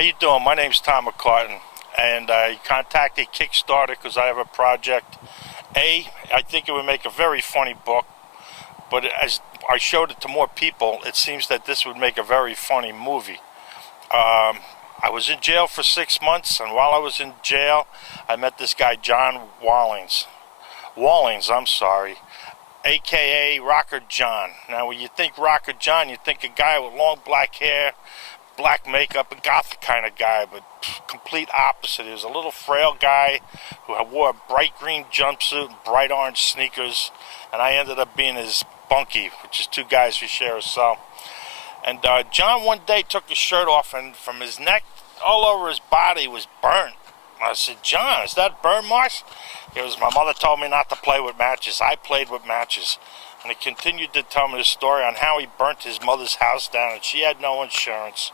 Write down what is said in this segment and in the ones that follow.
How you doing? My name's Tom McCartan, and I contacted Kickstarter because I have a project. I think it would make a very funny book, but as I showed it to more people, it seems that this would make a very funny movie. I was in jail for 6 months, and while I was in jail, I met this guy, John Wallings, a.k.a. Rocker John. Now, when you think Rocker John, you think a guy with long black hair, black makeup, a gothic kind of guy, but complete opposite. He was a little frail guy who wore a bright green jumpsuit and bright orange sneakers, and I ended up being his bunkie, which is two guys who share a cell. And John one day took his shirt off, and from his neck all over his body was burnt. I said, "John, is that burn marks?" He goes, "My mother told me not to play with matches. I played with matches." And he continued to tell me the story on how he burnt his mother's house down, and she had no insurance.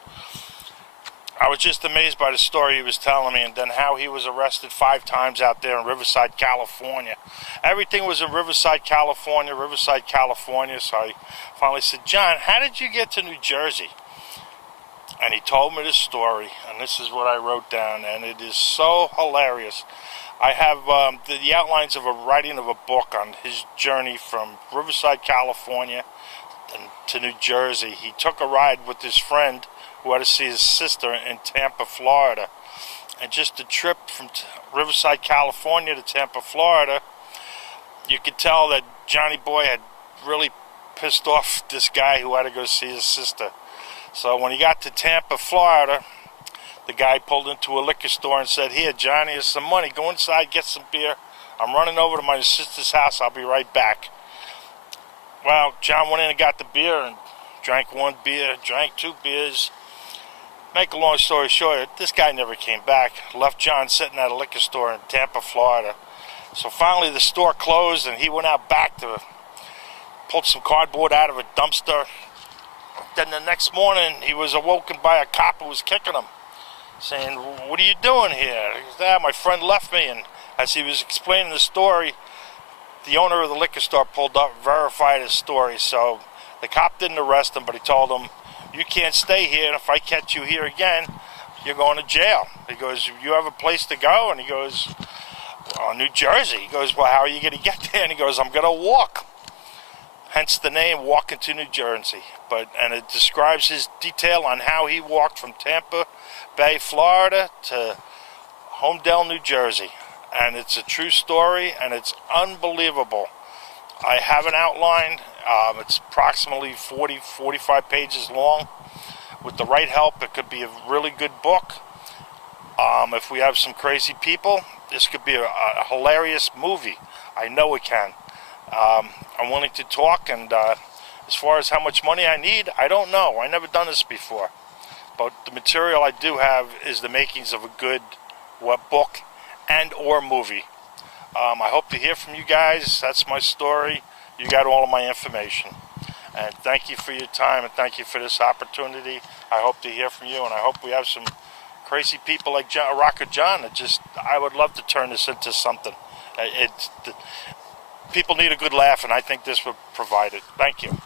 I was just amazed by the story he was telling me, and then how he was arrested 5 times out there in Riverside, California. Everything was in Riverside, California, so I finally said, "John, how did you get to New Jersey?" And he told me the story, and this is what I wrote down, and it is so hilarious. I have the outlines of a writing of a book on his journey from Riverside, California to New Jersey. He took a ride with his friend who had to see his sister in Tampa, Florida. And just the trip from Riverside, California to Tampa, Florida, you could tell that Johnny Boy had really pissed off this guy who had to go see his sister. So when he got to Tampa, Florida, the guy pulled into a liquor store and said, "Here, Johnny, here's some money. Go inside, get some beer. I'm running over to my sister's house. I'll be right back." Well, John went in and got the beer and drank 1 beer, drank 2 beers. Make a long story short, this guy never came back. Left John sitting at a liquor store in Tampa, Florida. So finally the store closed, and he went out back to pull some cardboard out of a dumpster. Then the next morning, he was awoken by a cop who was kicking him, saying, "What are you doing here?" He goes, "My friend left me." And as he was explaining the story, the owner of the liquor store pulled up, verified his story. So the cop didn't arrest him, but he told him, "You can't stay here, and if I catch you here again, you're going to jail." He goes, "You have a place to go?" And he goes, "Well, New Jersey." He goes, "Well, how are you going to get there?" And he goes, "I'm going to walk." Hence the name, Walking to New Jersey. And it describes his detail on how he walked from Tampa Bay, Florida to Homedale, New Jersey. And it's a true story, and it's unbelievable. I have an outline. It's approximately 45 pages long. With the right help, it could be a really good book. If we have some crazy people, this could be a hilarious movie. I know it can. I'm willing to talk, and as far as how much money I need, I don't know. I never done this before. But the material I do have is the makings of a good book and or movie. I hope to hear from you guys. That's my story. You got all of my information. And thank you for your time, and thank you for this opportunity. I hope to hear from you, and I hope we have some crazy people like Rocker John. I would love to turn this into something. People need a good laugh, and I think this would provide it. Thank you.